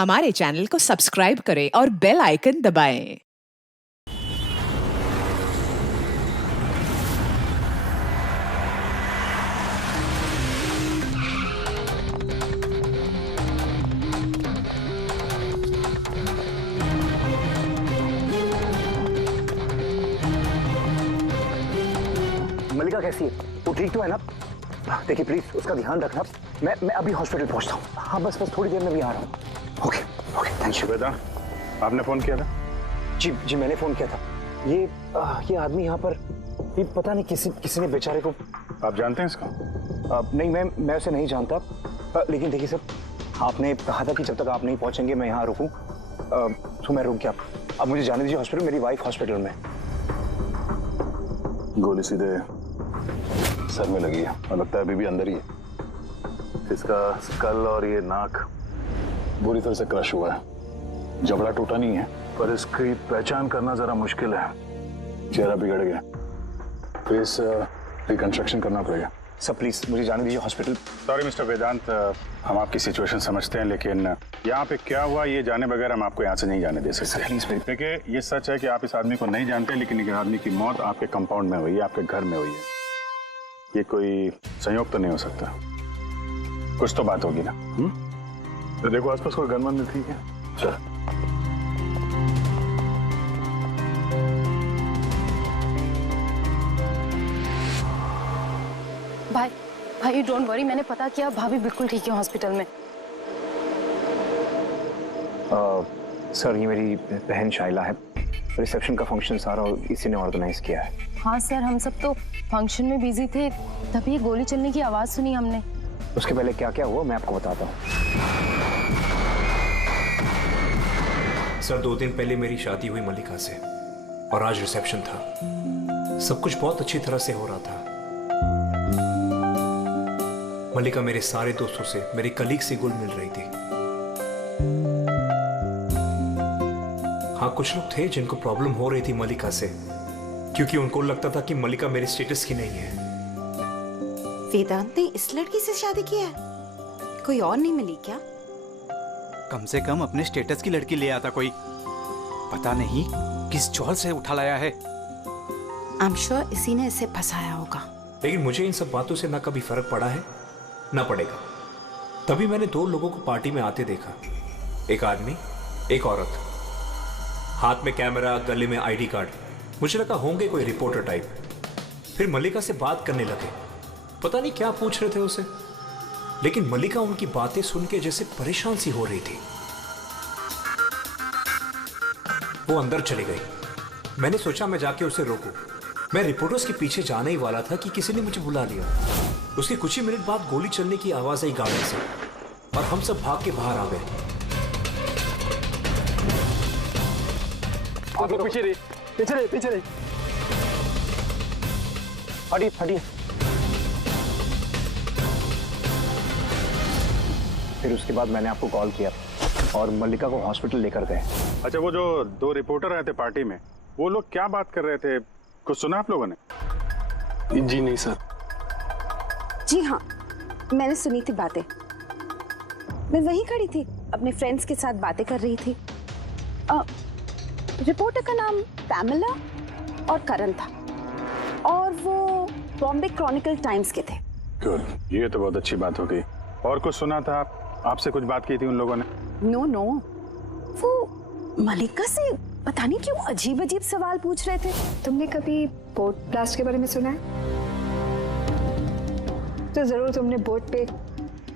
हमारे चैनल को सब्सक्राइब करें और बेल आइकन दबाएं। मल्लिका कैसी है? वो ठीक तो है ना? देखिए प्लीज उसका ध्यान रखना। मैं अभी हॉस्पिटल पहुंचता हूँ। हाँ बस थोड़ी देर में भी आ रहा हूँ। Okay okay thank you. बेटा आपने फोन किया था? जी जी मैंने फोन किया था। ये आदमी यहाँ पर ये पता नहीं किसी ने बेचारे को। आप जानते हैं इसको? नहीं मैं उसे नहीं जानता। लेकिन देखिए सर आपने कहा था कि जब तक आप नहीं पहुंचेंगे मैं यहाँ रुकूं। तो मैं रुक गया। अब मुझे जाने दीजिए हॉस्पिटल। मेरी वाइफ हॉस्पिटल में। गोली सीधे सर में लगी है और लगता है अभी भी अंदर ही है। इसका स्कल और ये नाक बुरी तरह से क्रश हुआ है। जबड़ा टूटा नहीं है पर इसकी पहचान करना जरा मुश्किल है। चेहरा बिगड़ गया। फेस रिकंस्ट्रक्शन करना पड़ेगा। सर प्लीज मुझे जाने दीजिए हॉस्पिटल। सॉरी मिस्टर वेदांत, हम आपकी सिचुएशन समझते हैं लेकिन यहाँ पे क्या हुआ ये जाने बगैर हम आपको यहाँ से नहीं जाने दे सकते। प्लीज देखिए ये सच है कि आप इस आदमी को नहीं जानते लेकिन ये आदमी की मौत आपके कंपाउंड में हुई है, आपके घर में हुई है। ये कोई संयोग तो नहीं हो सकता। कुछ तो बात होगी ना? तो देखो आसपास कोई गनमन नहीं थी क्या? चल भाई डोंट वरी, मैंने पता किया, भाभी बिल्कुल ठीक है हॉस्पिटल में। सर ये मेरी बहन शाइला है। रिसेप्शन का फंक्शन सारा इसी ने ऑर्गेनाइज किया है। हाँ सर, हम सब तो फंक्शन में बिजी थे, तभी गोली चलने की आवाज सुनी हमने। उसके पहले क्या क्या हुआ मैं आपको बताता हूँ। सर 2 दिन पहले मेरी शादी हुई मल्लिका से और आज रिसेप्शन था। सब कुछ बहुत अच्छी तरह से हो रहा था। मल्लिका मेरे सारे दोस्तों से, मेरे कलीग से घुल मिल रही थी। हाँ कुछ लोग थे जिनको प्रॉब्लम हो रही थी मल्लिका से, क्योंकि उनको लगता था कि मल्लिका मेरे स्टेटस की नहीं है। वेदांत ने इस लड़की से शादी किया है? कोई और नहीं मिली क्या? कम से कम अपने स्टेटस की लड़की ले आता कोई। पता नहीं किस चौल से उठा लाया है। आई एम श्योर इसी ने इसे फंसाया होगा। लेकिन मुझे इन सब बातों से ना कभी फर्क पड़ा है ना पड़ेगा। तभी मैंने 2 लोगों को पार्टी में आते देखा, एक आदमी एक औरत, हाथ में कैमरा, गले में आईडी कार्ड। मुझे लगा होंगे कोई रिपोर्टर टाइप। फिर मल्लिका से बात करने लगे, पता नहीं क्या पूछ रहे थे उसे, लेकिन मल्लिका उनकी बातें सुन के जैसे परेशान सी हो रही थी। वो अंदर चली गई। मैंने सोचा मैं जाके उसे रोकूं। मैं रिपोर्टर्स के पीछे जाने ही वाला था कि किसी ने मुझे बुला लिया। उसके कुछ ही मिनट बाद गोली चलने की आवाज आई गाड़ी से और हम सब भाग के बाहर आ गए। पीछे रही। हटिए। फिर उसके बाद मैंने आपको कॉल किया और मल्लिका को हॉस्पिटल लेकर गए। अच्छा वो जो 2 रिपोर्टर आए थे पार्टी में, वो लोग क्या बात कर रहे थे? कुछ सुना आप लोगों ने? जी नहीं सर। जी हाँ, मैंने सुनी थी बातें। मैं वहीं खड़ी थी, अपने फ्रेंड्स के साथ बातें कर रही थी। रिपोर्टर का नाम पैमेला और करण था और वो बॉम्बे क्रॉनिकल टाइम्स के थे। गुड, ये तो बहुत अच्छी बात हो गई। और कुछ सुना था? आपसे कुछ बात की थी उन लोगों ने? नो, वो मल्लिका से पता नहीं क्यों अजीब सवाल पूछ रहे थे। तुमने कभी बोट ब्लास्ट के बारे में सुना है? तो जरूर तुमने बोट पे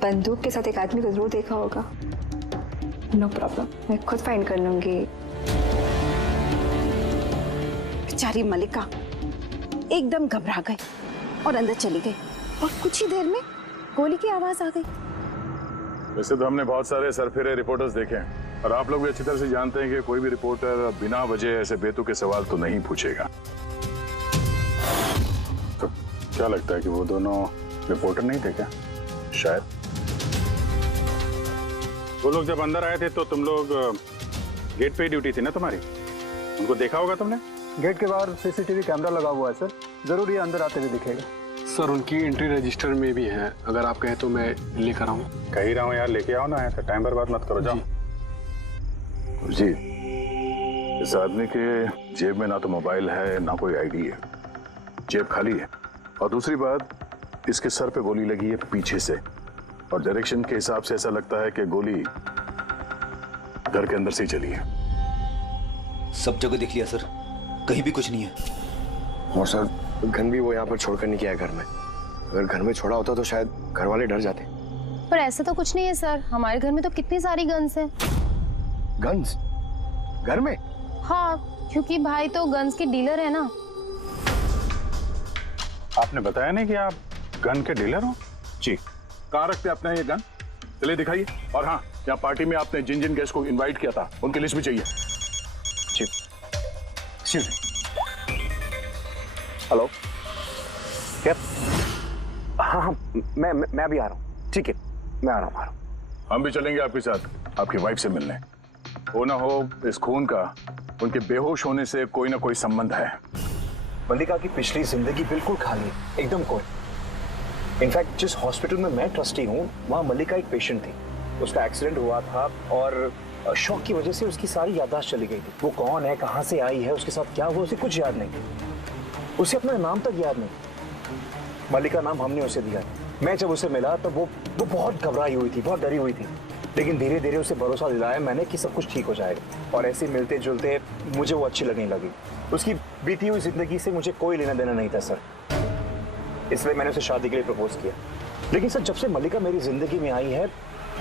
बंदूक के साथ एक आदमी को जरूर देखा होगा। नो प्रॉब्लम, मैं खुद फाइंड कर लूंगी। बेचारी मल्लिका एकदम घबरा गई और अंदर चली गई और कुछ ही देर में गोली की आवाज आ गई। वैसे तो हमने बहुत सारे सरफिरे रिपोर्टर्स देखे हैं और आप लोग भी अच्छी तरह से जानते हैं कि कोई भी रिपोर्टर बिना वजह ऐसे बेतुके सवाल तो नहीं पूछेगा। तो क्या लगता है कि वो दोनों रिपोर्टर नहीं थे क्या? शायद। वो लोग जब अंदर आए थे तो तुम लोग गेट पे ड्यूटी थी ना तुम्हारी? उनको देखा होगा तुमने? गेट के बाहर सीसीटीवी कैमरा लगा हुआ है सर, जरूर ये अंदर आते हुए दिखेगा। सर उनकी एंट्री रजिस्टर में भी है, अगर आप कहें तो मैं लेकर आऊँ। कह ही रहा हूँ यार, लेके आओ ना, ऐसा टाइम बर्बाद मत करो। जाओ जी, इस आदमी के जेब में ना तो मोबाइल है ना कोई आईडी है, जेब खाली है। और दूसरी बात, इसके सर पे गोली लगी है पीछे से, और डायरेक्शन के हिसाब से ऐसा लगता है कि गोली घर के अंदर से ही चली है। सब जगह देख लिया सर, कहीं भी कुछ नहीं है। और सर, गन भी वो यहाँ पर छोड़कर नहीं गया है घर में। अगर घर में छोड़ा होता तो शायद घर वाले डर जाते। पर ऐसा तो कुछ नहीं है सर, हमारे घर में तो कितनी सारी गन्स हैं। गन्स? घर में? हाँ, क्योंकि भाई तो गन्स के डीलर है ना। आपने बताया नहीं कि आप गन के डीलर हो? जी। कहाँ रखते अपने ये गन? चलिए दिखाइए। और हाँ, यहाँ पार्टी में आपने जिन जिन गेस्ट को इनवाइट किया था उनकी लिस्ट भी चाहिए। जी। हेलो, क्या? हाँ, मैं भी आ रहा हूँ। ठीक है, मैं आ रहा हूँ। हम भी चलेंगे आपके साथ, आपकी वाइफ से मिलने। हो ना हो इस खून का उनके बेहोश होने से कोई ना कोई संबंध है। मल्लिका की पिछली जिंदगी बिल्कुल खाली, एकदम कोई। इनफैक्ट जिस हॉस्पिटल में मैं ट्रस्टी हूँ, वहाँ मल्लिका एक पेशेंट थी। उसका एक्सीडेंट हुआ था और शॉक की वजह से उसकी सारी याददाश्त चली गई थी। वो कौन है, कहाँ से आई है, उसके साथ क्या हुआ, उसे कुछ याद नहीं। उसे अपना नाम तक याद नहीं। मल्लिका नाम हमने उसे दिया। मैं जब उसे मिला तब वो बहुत घबराई हुई थी, बहुत डरी हुई थी। लेकिन धीरे धीरे उसे भरोसा दिलाया मैंने कि सब कुछ ठीक हो जाएगा। और ऐसे मिलते जुलते मुझे वो अच्छी लगने लगी। उसकी बीती हुई जिंदगी से मुझे कोई लेना देना नहीं था सर, इसलिए मैंने उसे शादी के लिए प्रपोज किया। लेकिन सर, जब से मल्लिका मेरी जिंदगी में आई है,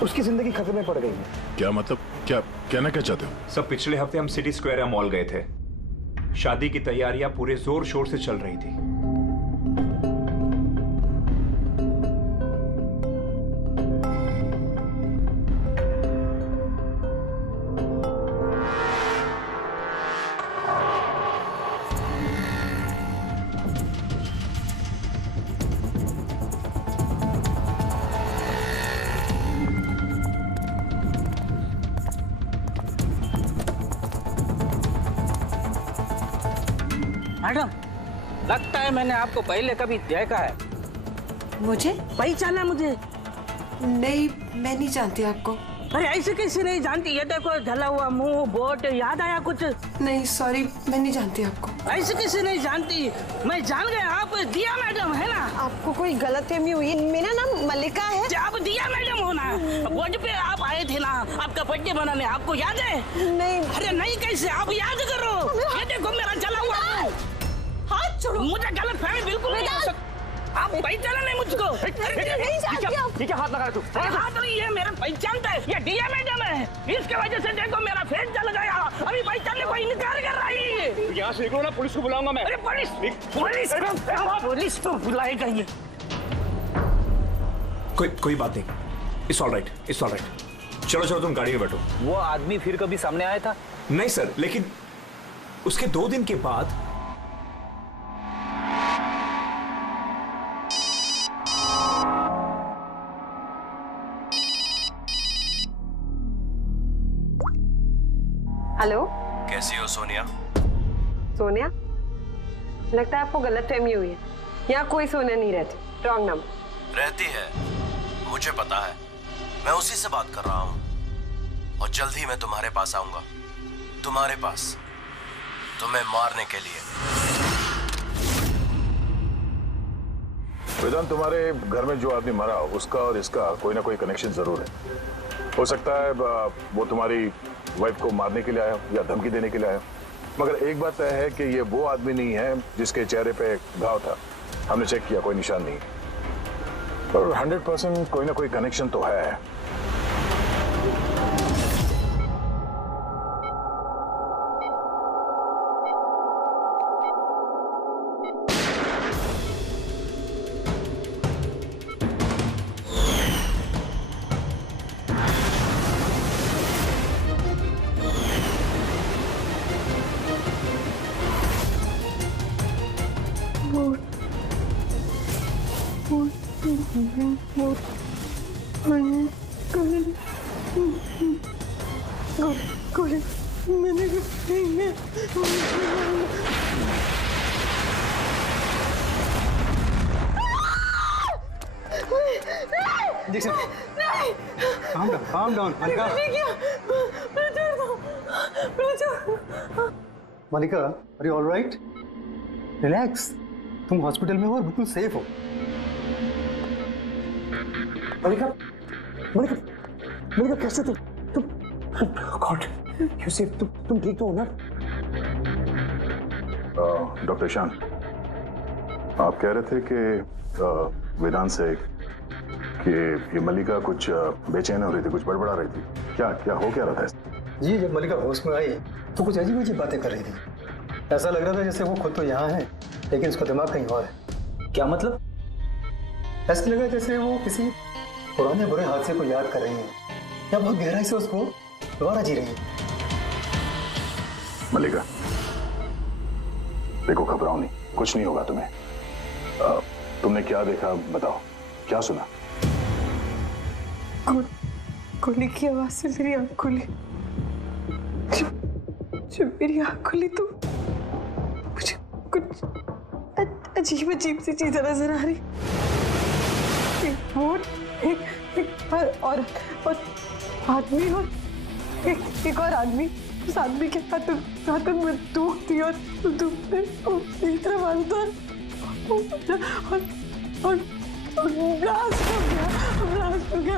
उसकी जिंदगी खतरे में पड़ गई है। क्या मतलब? क्या कहना क्या चाहते हो? सब पिछले हफ्ते हम सिटी स्क्वायर मॉल गए थे। शादी की तैयारियां पूरे जोर शोर से चल रही थी। मैडम, लगता है मैंने आपको पहले कभी देखा है। मुझे पहचाना मुझे? नहीं, मैं नहीं जानती आपको। अरे ऐसे कैसे नहीं जानती? ये देखो, ढला हुआ मुंह, बोट, याद आया कुछ? नहीं सॉरी, मैं नहीं जानती आपको। ऐसे कैसे नहीं जानती? मैं जान गया, आप दिया मैडम है ना? आपको कोई गलतफहमी हुई। मेरा नाम मल्लिका है। आप दिया मैडम हो ना? बोर्ड पे आप आए थे ना आपका बर्थडे मनाने, आपको याद है? नहीं। अरे नहीं कैसे, आप याद करो। ये देखो मेरा जला हुआ मुंह। हाथ छोड़ो। मुझे गलतफहमी बिल्कुल नहीं हो सकती। आप पहचाना नहीं मुझको? ठीक है, हाथ लगा तू। हाथ नहीं है, मेरा पहचानता है। ये दिया मैडम है, इसके वजह से देखो मेरा फेस जल गया। अभी पहचानने को इनकार कर रही है। यहाँ से निकलो ना, पुलिस को बुलाऊंगा मैं। अरे पुलिस तो बुलाएगा ये। कोई बात नहीं, इट्स ऑल राइट। चलो तुम गाड़ी में बैठो। वो आदमी फिर कभी सामने आया था? नहीं सर, लेकिन उसके 2 दिन के बाद हेलो, कैसी हो सोनिया? सोनिया? लगता है आपको गलतफहमी हुई है। यहाँ कोई सोनिया नहीं रहती। Wrong number. रहती है, मुझे पता है। मैं उसी से बात कर रहा हूँ और जल्द ही मैं तुम्हारे पास आऊंगा। तुम्हारे पास, तुम्हें मारने के लिए। वेदांत, तुम्हारे घर में जो आदमी मरा उसका और इसका कोई ना कोई कनेक्शन जरूर है। हो सकता है वो तुम्हारी वाइफ को मारने के लिए आया या धमकी देने के लिए आया, मगर एक बात तय है कि ये वो आदमी नहीं है जिसके चेहरे पे घाव था। हमने चेक किया, कोई निशान नहीं, पर 100% कोई ना कोई कनेक्शन तो है। Calm down, Malika. Malika, are you alright? Relax, तुम हॉस्पिटल में हो और बिल्कुल सेफ हो। मलिका, मलिका, मलिका कैसे तुम गॉड, यू सेफ, तुम ठीक तो हो ना? डॉक्टर ईशान, आप कह रहे थे कि वेदांत से कि ये मल्लिका कुछ बेचैन हो रही थी, कुछ बड़बड़ा रही थी, क्या क्या हो क्या रहा था? जी, जब मलिका होश में आई तो कुछ अजीब अजीब बातें कर रही थी। ऐसा लग रहा था जैसे वो खुद तो यहाँ है लेकिन उसका दिमाग कहीं और है। क्या मतलब? ऐसा लगा जैसे वो किसी पुराने बुरे हादसे को याद कर रही है या बहुत गहराई से उसको दोबारा जी रही है। मल्लिका, देखो घबराओ नहीं, कुछ नहीं होगा तुम्हें। तुमने क्या देखा बताओ, क्या सुना? गोली की आवाज से मेरी आंख खुली। जब मेरी आंख खुली तो मुझे कुछ अजीब अजीब सी चीजें नजर आ रही। एक बोट, एक और आदमी और एक और आदमी। उस आदमी के हाथ में बंदूक थी और बंदूक ने मेरी तरफ मारा था और ब्लास्ट हो गया।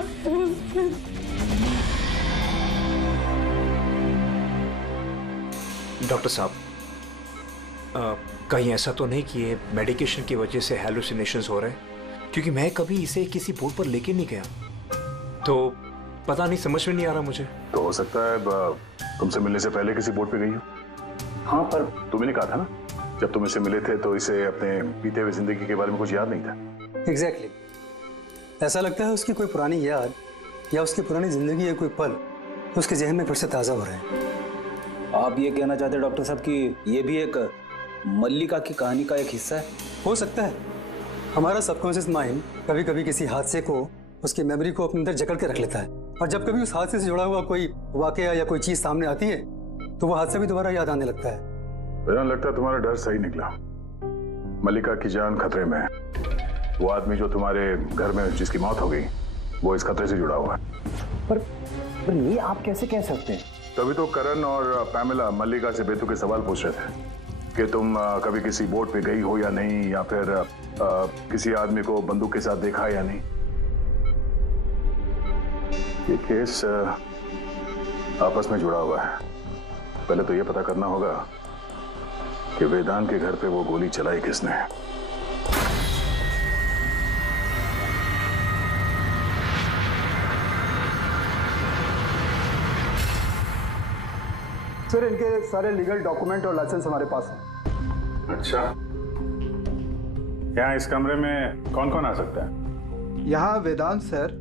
डॉक्टर साहब, कहीं ऐसा तो नहीं कि ये मेडिकेशन की वजह से हैलुसिनेशंस हो रहे हैं? क्योंकि मैं कभी इसे किसी बोर्ड पर लेके नहीं गया, तो पता नहीं, समझ में नहीं आ रहा मुझे। तो हो सकता है तुमसे मिलने से पहले किसी बोर्ड पे गई हो। हाँ, पर तुमने कहा था ना जब तुम इससे मिले थे तो इसे अपने बीते हुए जिंदगी के बारे में कुछ याद नहीं था। एग्जैक्टली, ऐसा लगता है उसकी कोई पुरानी याद या उसकी पुरानी जिंदगी या कोई पल उसके जहन में फिर से ताज़ा हो रहा है। आप ये कहना चाहते हैं डॉक्टर साहब कि ये भी एक मल्लिका की कहानी का एक हिस्सा है? हो सकता है। हमारा सबकॉन्शियस माइंड कभी कभी किसी हादसे को, उसकी मेमोरी को अपने अंदर जकड़ के रख लेता है, और जब कभी उस हादसे से जुड़ा हुआ कोई वाकया या कोई चीज सामने आती है तो वो हादसा भी दोबारा याद आने लगता है। मुझे लगता है तुम्हारा डर सही निकला। मल्लिका की जान खतरे में है। वो आदमी जो तुम्हारे घर में जिसकी मौत हो गई वो इस खतरे से जुड़ा हुआ है। पर ये आप कैसे कह सकते हैं? तभी तो करण और पैमिला मल्लिका से बेतुके सवाल पूछ रहे थे कि तुम कभी किसी बोट पे गई हो या नहीं, या फिर किसी आदमी को बंदूक के साथ देखा या नहीं। ये केस आपस में जुड़ा हुआ है। पहले तो ये पता करना होगा कि वेदांत के घर पे वो गोली चलाई किसने है। सर, इनके सारे लीगल डॉक्यूमेंट और लाइसेंस हमारे पास हैं। अच्छा, यहाँ इस कमरे में कौन कौन आ सकता है? यहाँ वेदांत सर,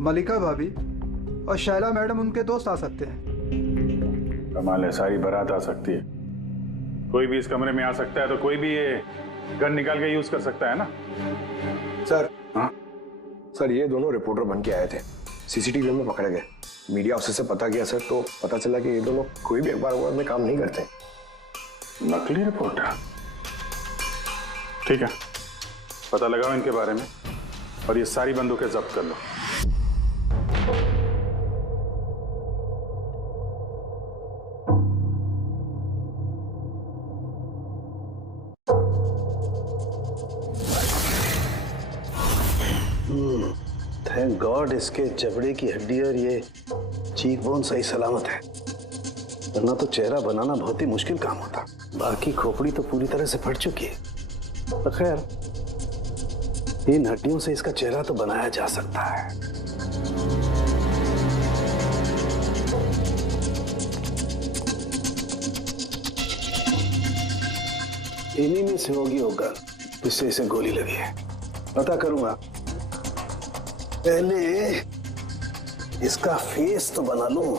मल्लिका भाभी और शैला मैडम उनके दोस्त आ सकते हैं। कमाल है, सारी बारात आ सकती है। कोई भी इस कमरे में आ सकता है, तो कोई भी ये गन निकाल के यूज कर सकता है ना? सर, हाँ सर, ये दोनों रिपोर्टर बन के आए थे, सीसीटीवी में पकड़े गए। मीडिया ऑफिसर से पता किया सर, तो पता चला कि ये दोनों कोई भी अखबार में काम नहीं करते। नकली रिपोर्टर? ठीक है, पता लगाओ इनके बारे में और ये सारी बंदूकें जब्त कर लो। थैंक गॉड इसके जबड़े की हड्डी और ये चीक बोन सही सलामत है, वरना तो चेहरा बनाना बहुत ही मुश्किल काम होता। बाकी खोपड़ी तो पूरी तरह से फट चुकी है, पर खैर इन हड्डियों से इसका चेहरा तो बनाया जा सकता है। इन्हीं में से होगी वो गन जिससे इसे गोली लगी है। पता करूंगा, पहले इसका फेस तो बना लूं।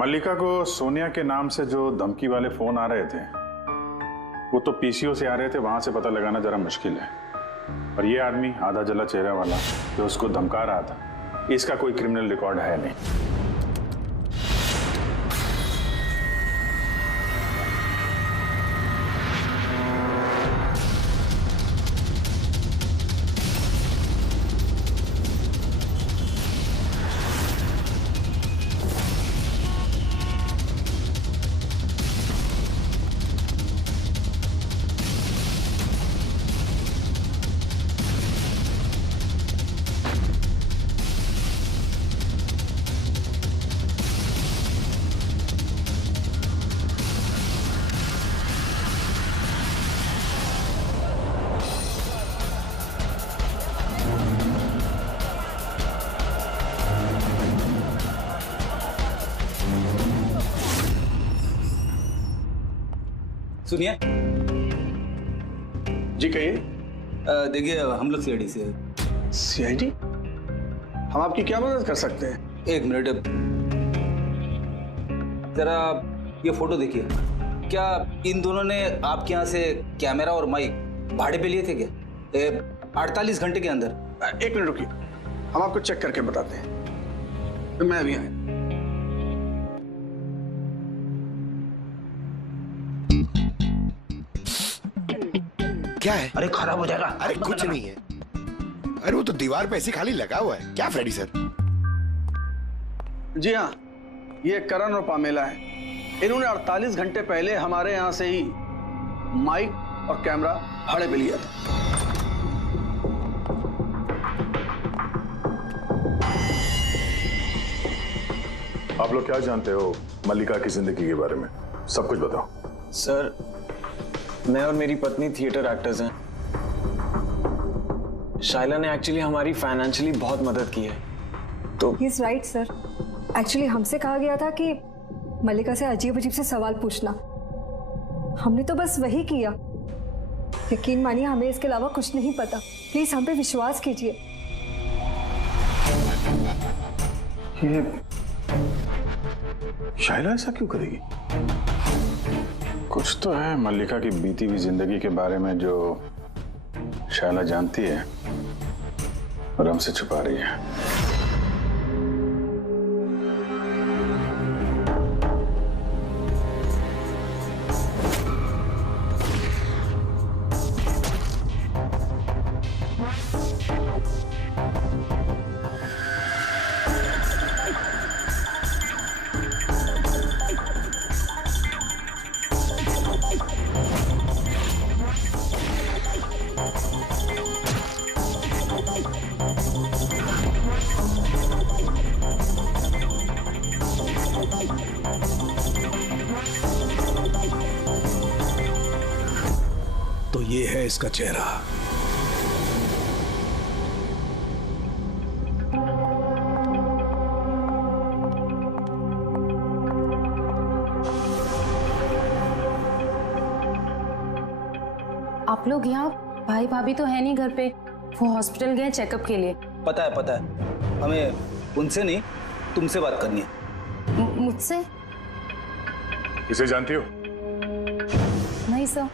मल्लिका को सोनिया के नाम से जो धमकी वाले फोन आ रहे थे वो तो पीसीओ से आ रहे थे, वहां से पता लगाना जरा मुश्किल है। और ये आदमी आधा जला चेहरा वाला जो उसको धमका रहा था, इसका कोई क्रिमिनल रिकॉर्ड है नहीं। सुनिए जी, कहिए। देखिए हम लोग सीआईडी से। सीआईडी? हम आपकी क्या मदद कर सकते हैं? एक मिनट, जरा ये फोटो देखिए। क्या इन दोनों ने आपके यहाँ से कैमरा और माइक भाड़े पे लिए थे क्या 48 घंटे के अंदर? एक मिनट रुकिए, हम आपको चेक करके बताते हैं। मैं अभी आया। क्या है? अरे खराब हो जाएगा। अरे कुछ नहीं है। अरे वो तो दीवार पे ऐसे खाली लगा हुआ है। क्या फ्रेडी सर? जी हाँ, ये करण और पामेला है। इन्होंने 48 घंटे पहले हमारे यहाँ से ही माइक और कैमरा भाड़े पे लिया था। आप लोग क्या जानते हो मल्लिका की जिंदगी के बारे में? सब कुछ बताओ। सर, मैं और मेरी पत्नी थिएटर एक्टर्स हैं। शाइला ने एक्चुअली हमारी फाइनेंशियली बहुत मदद की है। तो he is right sir. Actually हमसे कहा गया था कि मल्लिका से अजीब अजीब से सवाल पूछना, हमने तो बस वही किया। यकीन मानिए हमें इसके अलावा कुछ नहीं पता। प्लीज हम पे विश्वास कीजिए। ये शाइला ऐसा क्यों करेगी? कुछ तो है मल्लिका की बीती हुई जिंदगी के बारे में जो शाइला जानती है और हमसे छुपा रही है। तो ये है इसका चेहरा। आप लोग यहाँ, भाई भाभी तो है नहीं घर पे, वो हॉस्पिटल गए चेकअप के लिए। पता है, हमें उनसे नहीं तुमसे बात करनी है। मुझसे? इसे जानती हो? नहीं सर।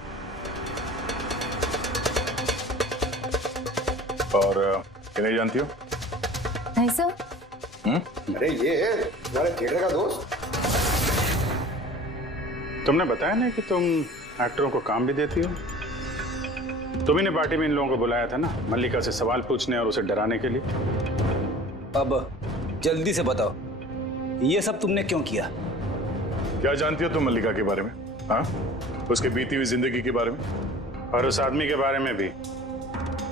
और इन्हें जानती हो? नहीं सर। अरे ये है तुम्हारे थिएटर का दोस्त। तुमने बताया ना कि तुम एक्टरों को काम भी देती हो। तुम्ही ने पार्टी में इन लोगों को बुलाया था ना, मल्लिका से सवाल पूछने और उसे डराने के लिए। अब जल्दी से बताओ, ये सब तुमने क्यों किया? क्या जानती हो तुम मल्लिका के बारे में? हाँ, उसके बीती हुई जिंदगी के बारे में और उस आदमी के बारे में भी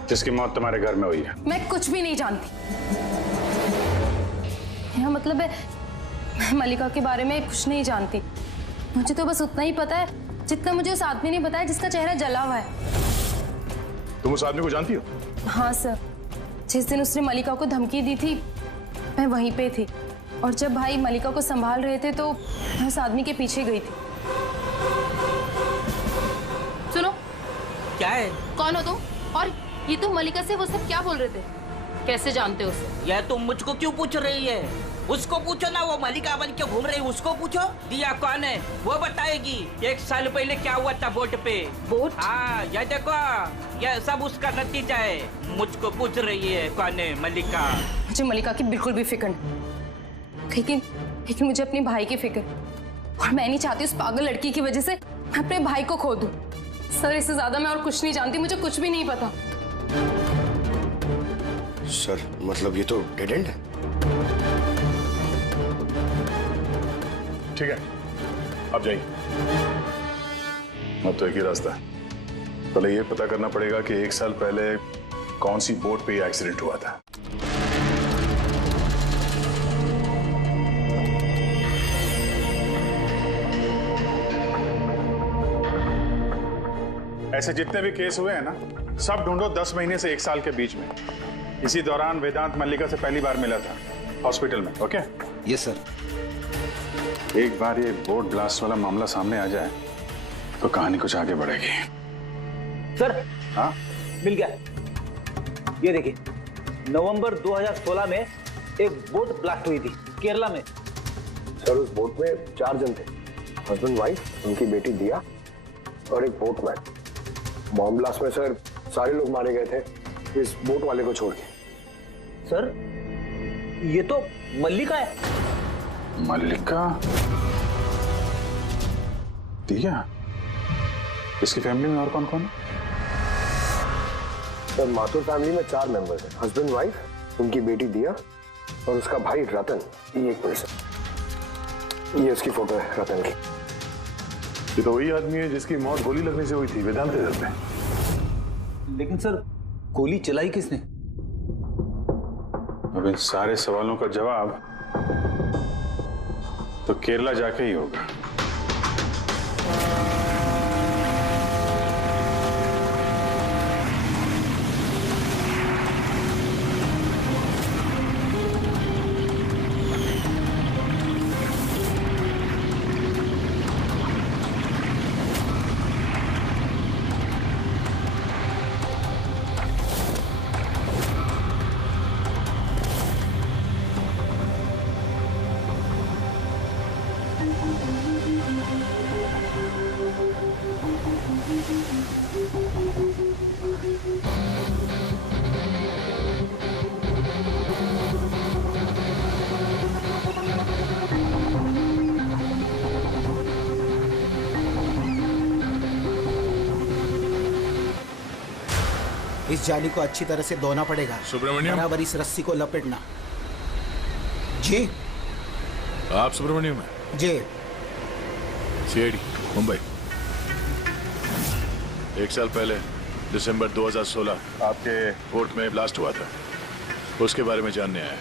जिसकी मौत तुम्हारे घर में हुई है। मैं कुछ भी नहीं जानती। यह मतलब है मैं मल्लिका के बारे में कुछ नहीं जानती। मुझे तो बस उतना ही पता है जितना मुझे उस आदमी ने बताया जिसका चेहरा जला हुआ है। तुम उस आदमी को जानती हो? हाँ सर, जिस दिन उसने मल्लिका को धमकी दी थी मैं वहीं पे थी, और जब भाई मल्लिका को संभाल रहे थे तो मैं उस आदमी के पीछे गई थी। सुनो, क्या है? कौन हो तुम? और ये तुम मल्लिका से वो सब क्या बोल रहे थे? कैसे जानते हो उसे? यह तुम मुझको क्यों पूछ रही है? उसको पूछो ना, वो मलिका बन के घूम रही, उसको पूछो। दिया कौन है वो बताएगी। 1 साल पहले क्या हुआ था बोट पे। बोट? हाँ, ये देखो, ये सब उसका नतीजा है। मुझको पूछ रही है कौन है मलिका। मुझे मलिका की बिल्कुल भी फिक्र नहीं, लेकिन मुझे अपने भाई की फिक्र, और मैं नहीं चाहती उस पागल लड़की की वजह से मैं अपने भाई को खो दूं। सर, इससे ज्यादा मैं और कुछ नहीं जानती, मुझे कुछ भी नहीं पता। सर मतलब ये तो डेड एंड है। ठीक है, अब जाइए। अब तो एक ही रास्ता है, पहले ये पता करना पड़ेगा कि 1 साल पहले कौन सी बोट पे ये एक्सीडेंट हुआ था। ऐसे जितने भी केस हुए हैं ना, सब ढूंढो 10 महीने से 1 साल के बीच में। इसी दौरान वेदांत मल्लिका से पहली बार मिला था हॉस्पिटल में। ओके? Yes sir. एक बार ये बोट ब्लास्ट वाला मामला सामने आ जाए तो कहानी कुछ आगे बढ़ेगी। सर, हाँ, मिल गया। ये देखिए, नवंबर 2016 में एक बोट ब्लास्ट हुई थी केरला में। सर उस बोट में 4 जन थे, हस्बैंड वाइफ, उनकी बेटी दिया और एक बोटमैन। बॉम्ब ब्लास्ट में सर सारे लोग मारे गए थे, इस बोट वाले को छोड़ के। सर, ये तो मल्लिका है। मल्लिका? दिया? इसकी फैमिली में और कौन कौन है? सर माथुर फैमिली में 4 मेंबर्स हैं, हस्बैंड वाइफ, उनकी बेटी दिया और उसका भाई रतन। ये एक मिनट सर, ये उसकी फोटो है रतन की। ये तो वही आदमी है जिसकी मौत गोली लगने से हुई थी वेदांत के घर पे। लेकिन सर, गोली चलाई किसने? अब इन सारे सवालों का जवाब तो केरला जाके ही होगा। इस जाली को अच्छी तरह से धोना पड़ेगा। सुब्रमण्यम, बराबर इस रस्सी को लपेटना। जी आप सुब्रमण्यम हैं? जी। सीआईडी मुंबई। 1 साल पहले दिसंबर 2016 आपके कोर्ट में ब्लास्ट हुआ था, उसके बारे में जानने आया।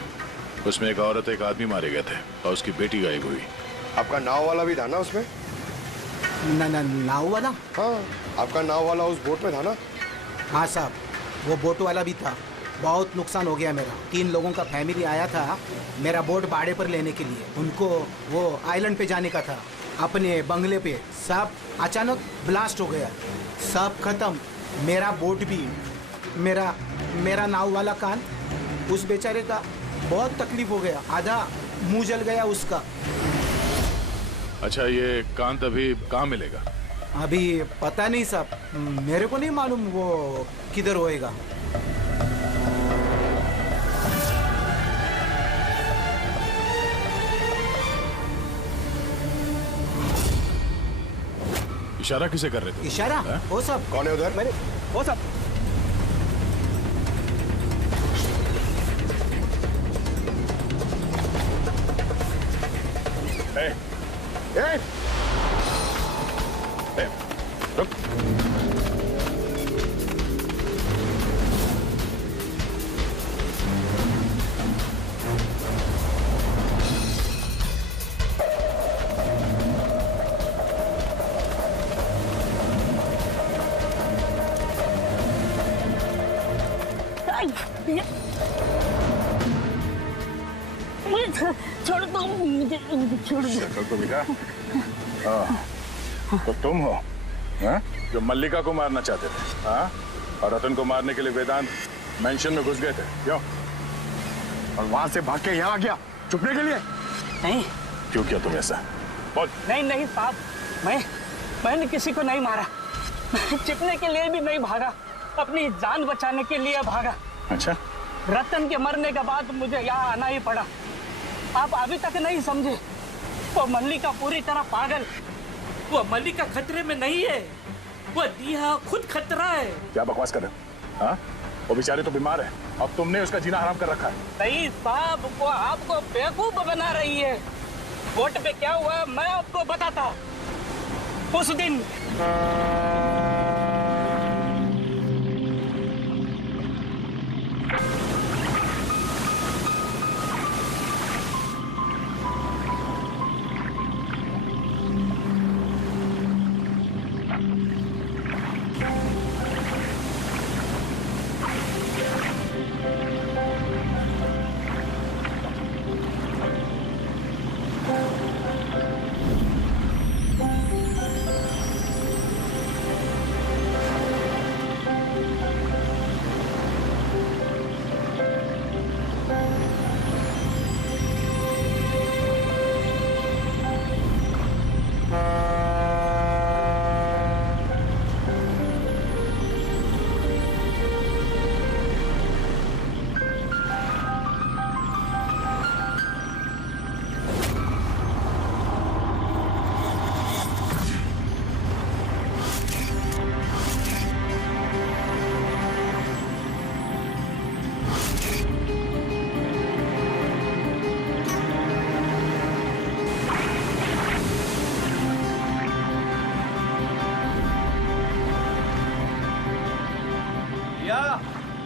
उसमें एक औरत एक आदमी मारे गए थे और उसकी बेटी गायब हुई। आपका नाव वाला भी था ना उसमें? नाव वाला? हाँ, आपका नाव वाला उस बोट में था ना? हाँ साहब, वो बोट वाला भी था। बहुत नुकसान हो गया मेरा। 3 लोगों का फैमिली आया था मेरा बोट भाड़े पर लेने के लिए। उनको वो आइलैंड पे जाने का था, अपने बंगले पे। सब अचानक ब्लास्ट हो गया, सब खत्म। मेरा बोट भी, मेरा नाव वाला कान, उस बेचारे का बहुत तकलीफ हो गया। आधा मुंह जल गया उसका। अच्छा, ये कांत अभी कहाँ मिलेगा? अभी पता नहीं साहब, मेरे को नहीं मालूम वो किधर होएगा। इशारा किसे कर रहे थे? इशारा? वो सब कौन है उधर? मैंने वो सब रुक। छोड़ दो मुझे, छोड़ दो। शक्ल को दिखा। तो तुम हो हा? जो मल्लिका को मारना चाहते थे, हाँ? और रतन को मारने के लिए वेदांत मेंशन में घुस गए थे, क्यों? और वहां से भाग के यहाँ आ गया। छुपने के लिए? नहीं। क्यों किया तुम ऐसा? बोल। नहीं नहीं साहब, मैंने किसी को नहीं मारा। छिपने के लिए भी नहीं भागा, अपनी जान बचाने के लिए भागा। अच्छा। रतन के मरने के बाद मुझे यहाँ आना ही पड़ा। आप अभी तक नहीं समझे, वो मल्लिका पूरी तरह पागल। वो मल्लिका खतरे में नहीं है, वो दिया खुद खतरा है। क्या बकवास कर रहे हो? हाँ? वो बेचारी तो बीमार है और तुमने उसका जीना हराम कर रखा है। नहीं साहब, वो आपको बेवकूफ बना रही है। कोर्ट पे क्या हुआ मैं आपको बताता। उस दिन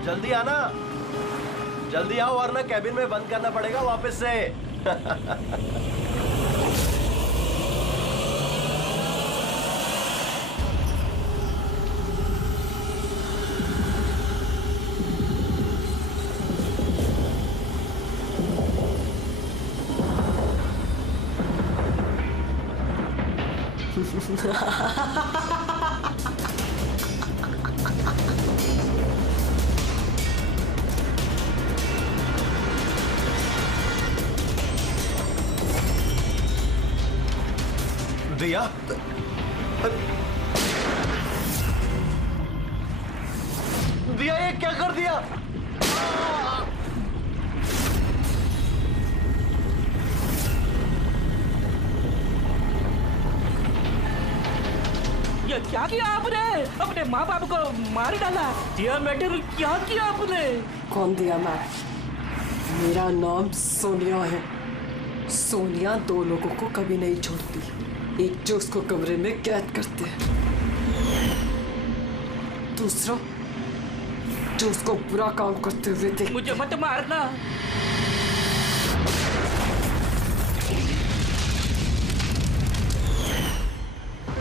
जल्दी आना, जल्दी आओ वरना कैबिन में बंद करना पड़ेगा वापस से। दिया, दिया ये क्या कर दिया? ये क्या किया आपने? अपने माँ बाप को मार डाला। दिया मैडम, क्या किया आपने? कौन दिया मैं? मेरा नाम सोनिया है। सोनिया दो लोगों को कभी नहीं छोड़ती। एक जो उसको कमरे में कैद करते हैं, दूसरा जो उसको बुरा काम करते हुए देखते। मुझे मत मारना।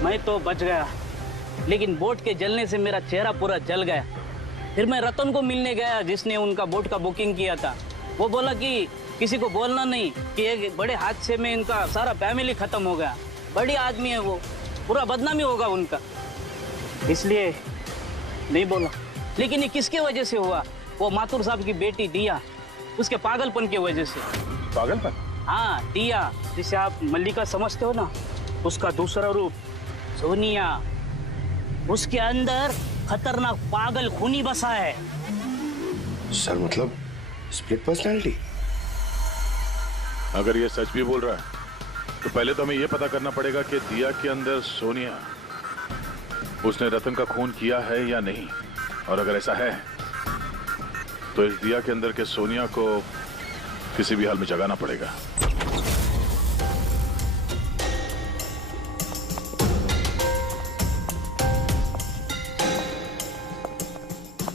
मैं तो बच गया, लेकिन बोट के जलने से मेरा चेहरा पूरा जल गया। फिर मैं रतन को मिलने गया जिसने उनका बोट का बुकिंग किया था। वो बोला कि किसी को बोलना नहीं कि एक बड़े हादसे में इनका सारा फैमिली खत्म हो गया। बड़ी आदमी है वो, पूरा बदनामी होगा उनका, इसलिए नहीं बोला। लेकिन ये किसके वजह से हुआ? वो माथुर साहब की बेटी दिया, उसके पागलपन की वजह से। पागलपन? हाँ, दिया जिसे आप मल्लिका समझते हो ना, उसका दूसरा रूप सोनिया। उसके अंदर खतरनाक पागल खूनी बसा है। सर मतलब स्प्लिट पर्सनालिटी? अगर ये सच भी बोल रहा है तो पहले तो हमें यह पता करना पड़ेगा कि दिया के अंदर सोनिया, उसने रतन का खून किया है या नहीं। और अगर ऐसा है तो इस दिया के अंदर के सोनिया को किसी भी हाल में जगाना पड़ेगा।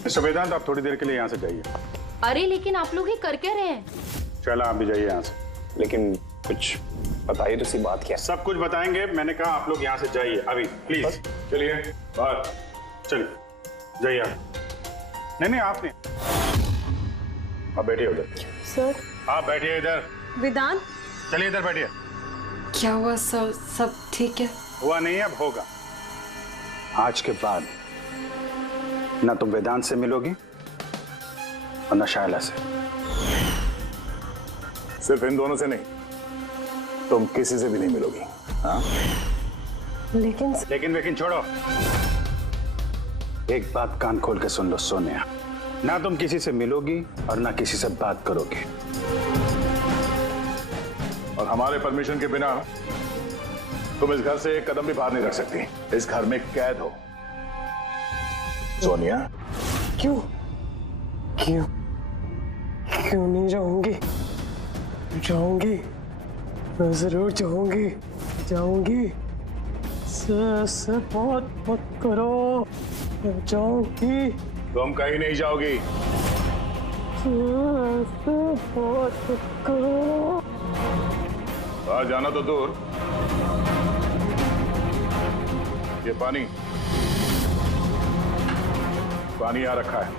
मिस्टर वेदांत, आप थोड़ी देर के लिए यहाँ से जाइए। अरे लेकिन आप लोग ये कर क्या रहे हैं? चला आप भी जाइए यहाँ से। लेकिन कुछ बताइए तो सी बात क्या? सब कुछ बताएंगे, मैंने कहा आप लोग यहाँ से जाइए अभी प्लीज। चलिए बाहर, चलिए जाइए आप। नहीं आप नहीं, आप बैठिए उधर। सर आप बैठिए इधर। वेदांत, चलिए इधर बैठिए। क्या हुआ सर? सब ठीक है? हुआ नहीं है, अब होगा। आज के बाद ना तुम वेदांत से मिलोगी और ना शायला से। सिर्फ इन दोनों से नहीं, तुम किसी से भी नहीं मिलोगी। हाँ? लेकिन छोड़ो। एक बात कान खोल के सुन लो सोनिया, ना तुम किसी से मिलोगी और ना किसी से बात करोगी। और हमारे परमिशन के बिना तुम इस घर से एक कदम भी बाहर नहीं रख सकती। इस घर में कैद हो। सोनिया। क्यों क्यों क्यों नहीं जाऊंगी? जाऊंगी, मैं जरूर जाऊंगी, जाऊंगी। से बात मत करो, मैं जाऊंगी। तुम कहीं नहीं जाओगी। से बात मत करो। बाहर जाना तो दूर, ये पानी आ रखा है।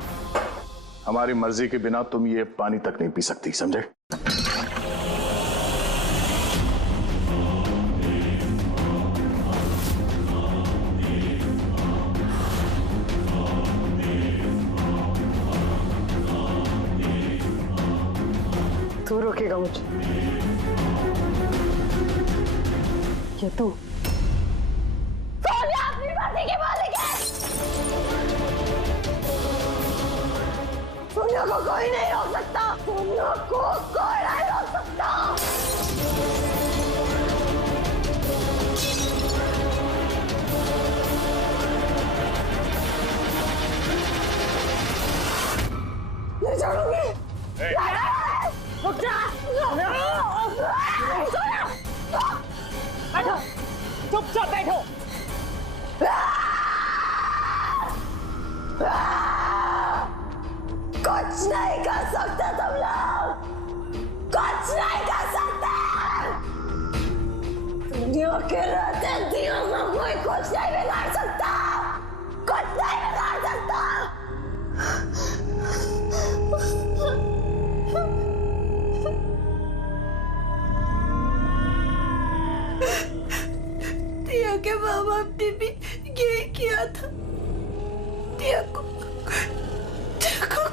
हमारी मर्जी के बिना तुम ये पानी तक नहीं पी सकती, समझे? तू रोकेगा मुझे? क्या तू? सोनिया अपनी मर्जी की मालिक है। सोनिया को कोई नहीं रोक सकता। सोनिया को कोई नहीं रोक सकता। नहीं छोड़ूंगी। रुक जा। बैठो, चुपचाप बैठो। कुछ नहीं कर सकते तुम लोग, कुछ नहीं कर सकते। दुनिया के रहते दियों को कोई कुछ नहीं बिगाड़ सकता, कुछ नहीं बिगाड़ सकता। दिया के माँ बाप ने भी यही किया था। दिया को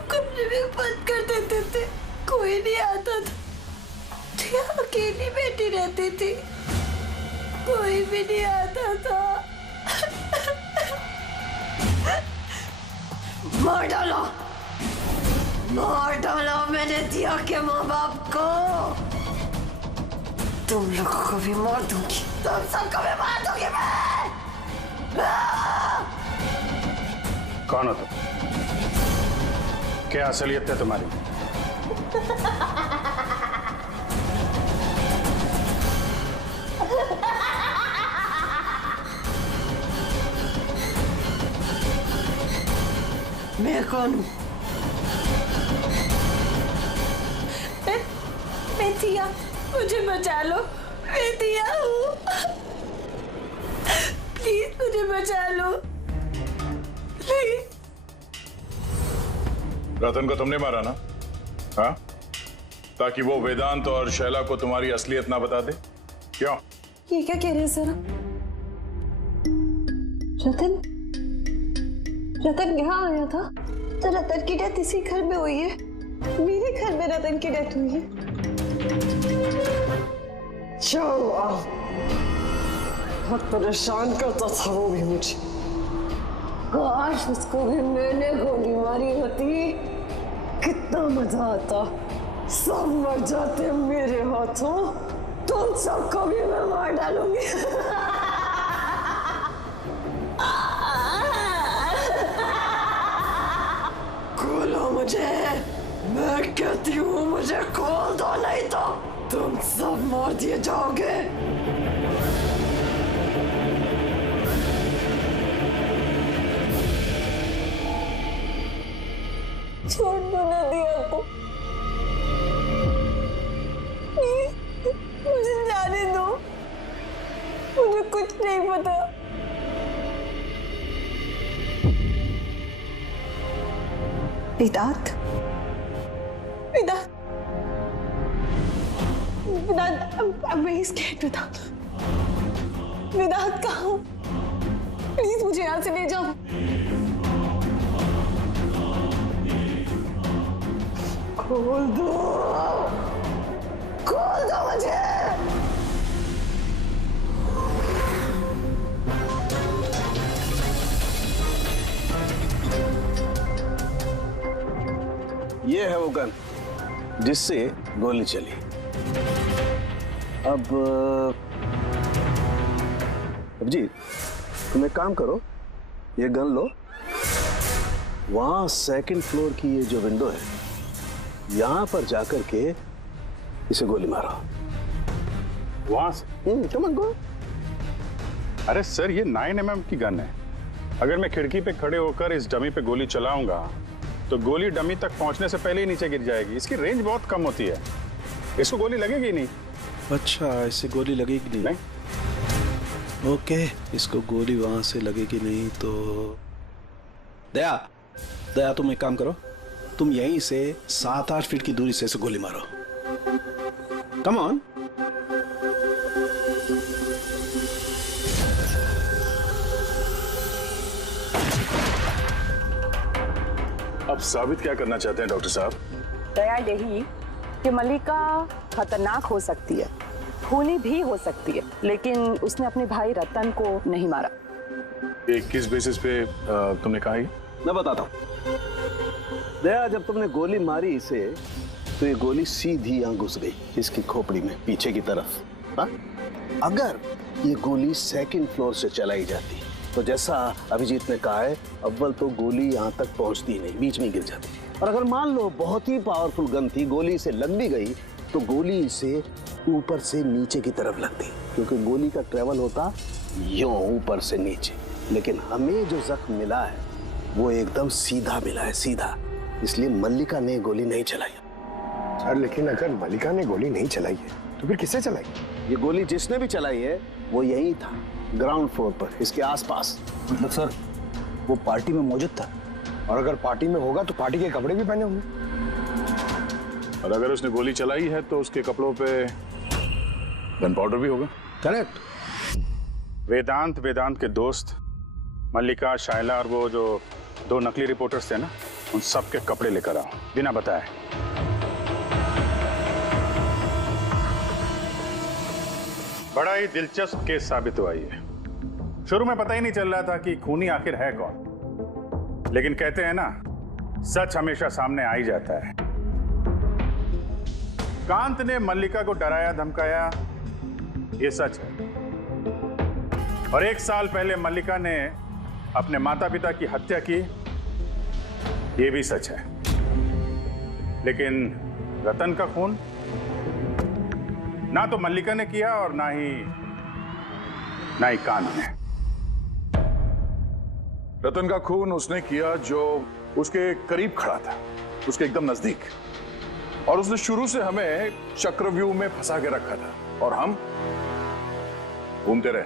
कमरे में बंद कर देते थे, कोई नहीं आता था। दिया अकेली बैठी रहती थी, कोई भी नहीं आता था। मार डालो, मार डालो मैंने दिया के माँ बाप को। तुम लोगों को भी मार दूंगी, तुम सबको भी मार दूंगी मैं। कौन हो तुम? क्या असलियत है तुम्हारी? मैं कौन हूँ? मैं दिया, मुझे बचा लो। मैं दिया हूँ, प्लीज मुझे बचा लो, प्लीज। रतन को तुमने मारा ना? हाँ? ताकि वो वेदांत और शैला को तुम्हारी असलियत ना बता दे? क्यों? ये क्या कह रहे हैं सर? रतन यहाँ आया था? तो रतन की डेथ इसी घर में हुई है, मेरे घर में रतन की डेथ हुई है। बहुत परेशान करता था वो भी मुझे। काश उसको भी मैंने गोली मारी होती, कितना मजा आता। सब मर जाते मेरे हाथों, तुम सबको भी मैं मार डालूंगी। खोलो मुझे, मैं कहती हूँ मुझे खोल दो, नहीं तो तुम सब मार दिए जाओगे। छोड़ दो ना दिया को, मुझे जाने दो, मुझे कुछ नहीं पता। वेदांत, वेदांत, वेदांत, I'm very scared, वेदांत। वेदांत कहाँ हो? प्लीज मुझे यहाँ से ले जाओ। खोल दो, खोल दो मुझे। ये है वो गन जिससे गोली चली। अब जी तुम एक काम करो, ये गन लो, वहां सेकंड फ्लोर की ये जो विंडो है यहां पर जाकर के इसे गोली मारो। वहां से? Come on go. अरे सर, ये 9mm की गन है। अगर मैं खिड़की पे खड़े होकर इस डमी पे गोली चलाऊंगा तो गोली डमी तक पहुंचने से पहले ही नीचे गिर जाएगी। इसकी रेंज बहुत कम होती है, इसको गोली लगेगी नहीं। अच्छा, इससे गोली लगेगी नहीं? ओके, इसको गोली वहां से लगेगी नहीं तो दया, दया तुम एक काम करो, तुम यहीं से 7-8 फीट की दूरी से इसे गोली मारो। Come on. अब साबित क्या करना चाहते हैं डॉक्टर साहब? दया यही कि मल्लिका खतरनाक हो सकती है, खूनी भी हो सकती है, लेकिन उसने अपने भाई रतन को नहीं मारा। ये किस बेसिस पे तुमने कहा? मैं बताता हूँ। दया, जब तुमने गोली मारी इसे तो ये गोली सीधी यहां घुस गई इसकी खोपड़ी में पीछे की तरफ। हा? अगर ये गोली सेकंड फ्लोर से चलाई जाती तो जैसा अभिजीत ने कहा है, अव्वल तो गोली यहां तक पहुंचती नहीं, बीच में गिर जाती। और अगर मान लो बहुत ही पावरफुल गन थी, गोली इसे लग भी गई तो गोली इसे ऊपर से नीचे की तरफ लगती, क्योंकि गोली का ट्रेवल होता यूं ऊपर से नीचे। लेकिन हमें जो जख्म मिला है वो एकदम सीधा मिला है, सीधा। इसलिए मल्लिका ने गोली नहीं चलाई। सर, लेकिन अगर मल्लिका ने गोली नहीं चलाई है तो फिर किसने चलाई? ये गोली जिसने भी चलाई है वो यही था, ग्राउंड फ्लोर पर, इसके आसपास। मतलब सर, वो पार्टी में मौजूद था? और अगर पार्टी में होगा तो पार्टी के कपड़े भी पहने होंगे। और अगर उसने गोली चलाई है तो उसके कपड़ों पे गन पाउडर भी होगा। करेक्ट। वेदांत के दोस्त मल्लिका, शायला और वो जो 2 नकली रिपोर्टर्स थे ना, उन सब के कपड़े लेकर आओ बिना बताए। बड़ा ही दिलचस्प केस साबित हुआ ये। शुरू में पता ही नहीं चल रहा था कि खूनी आखिर है कौन, लेकिन कहते हैं ना, सच हमेशा सामने आ ही जाता है। कांत ने मल्लिका को डराया धमकाया, ये सच है। और 1 साल पहले मल्लिका ने अपने माता पिता की हत्या की, ये भी सच है। लेकिन रतन का खून ना तो मल्लिका ने किया और ना ही कांत ने। रतन का खून उसने किया जो उसके करीब खड़ा था, उसके एकदम नजदीक, और उसने शुरू से हमें चक्रव्यूह में फंसा के रखा था और हम घूमते रहे।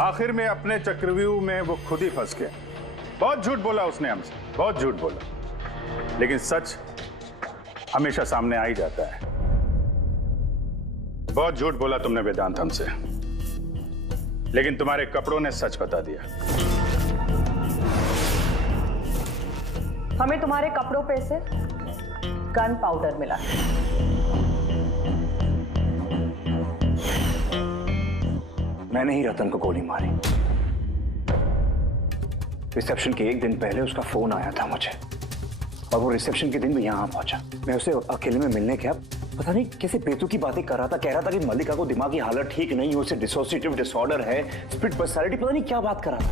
आखिर में अपने चक्रव्यूह में वो खुद ही फंस गया। बहुत झूठ बोला उसने हमसे, बहुत झूठ बोला, लेकिन सच हमेशा सामने आ ही जाता है। बहुत झूठ बोला तुमने वेदांत हमसे, लेकिन तुम्हारे कपड़ों ने सच बता दिया। हमें तुम्हारे कपड़ों पे से गन पाउडर मिला। मैंने ही रतन को गोली मारी। रिसेप्शन के 1 दिन पहले उसका फोन आया था मुझे, और वो रिसेप्शन के दिन भी यहाँ पहुंचा। मैं उसे अकेले में मिलने गया, पता नहीं कैसे बेतुकी बातें कर रहा था। कह रहा था कि मल्लिका को दिमागी हालत ठीक नहीं है, उसे डिसोसिएटिव डिसऑर्डर है, स्प्लिट पर्सनालिटी, पता नहीं क्या बात कर रहा था।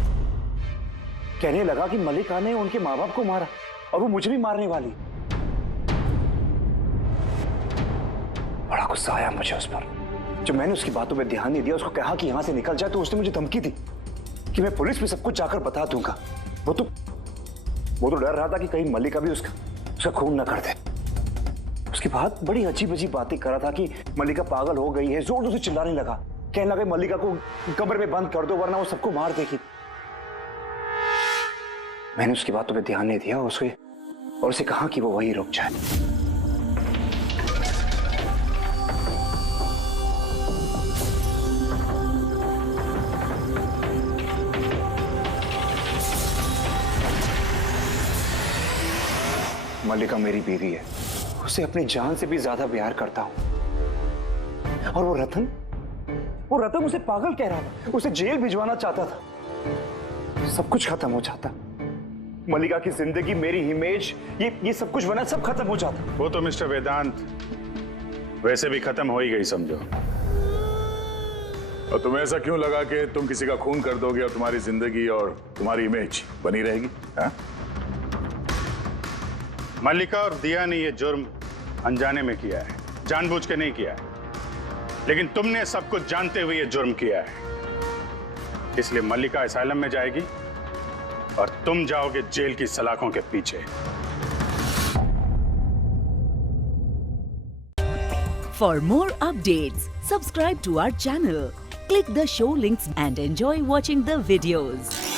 कहने लगा कि मल्लिका ने उनके माँ बाप को मारा और वो मुझे भी मारने वाली। बड़ा गुस्सा आया मुझे उस पर। जब मैंने उसकी बातों पे ध्यान नहीं दिया, उसको कहा कि यहां से निकल जाए, तो उसने मुझे धमकी दी कि मैं पुलिस में सब कुछ जाकर बता दूंगा। वो तो डर रहा था कि कहीं मल्लिका भी उसका खून न कर दे। उसके बाद बड़ी अजीब अजीब बातें कर रहा था कि मल्लिका पागल हो गई है, जोर जोर से चिल्लाने लगा, कहने लगा मल्लिका को कमरे में बंद कर दो वरना वो सबको मार देगी। मैंने उसकी बातों पे ध्यान नहीं दिया और उसे कहा कि वो वहीं रुक जाए। मल्लिका मेरी बीवी है, उसे अपनी जान से भी ज्यादा प्यार करता हूं। और वो रतन उसे पागल कह रहा था, उसे जेल भिजवाना चाहता था। सब कुछ खत्म हो जाता, मल्लिका की जिंदगी, मेरी इमेज, ये सब कुछ बना, सब खत्म हो जाता। वो तो मिस्टर वेदांत वैसे भी खत्म हो ही गई समझो। और तुम्हें ऐसा क्यों लगा कि तुम किसी का खून कर दोगे और तुम्हारी जिंदगी और तुम्हारी इमेज बनी रहेगी? हा? मल्लिका और दिया ने ये जुर्म अनजाने में किया है, जानबूझ के नहीं किया है। लेकिन तुमने सब कुछ जानते हुए ये जुर्म किया है। इसलिए मल्लिका असाइलम में जाएगी और तुम जाओगे जेल की सलाखों के पीछे। For more updates, subscribe to our channel, click the show links and enjoy watching the videos.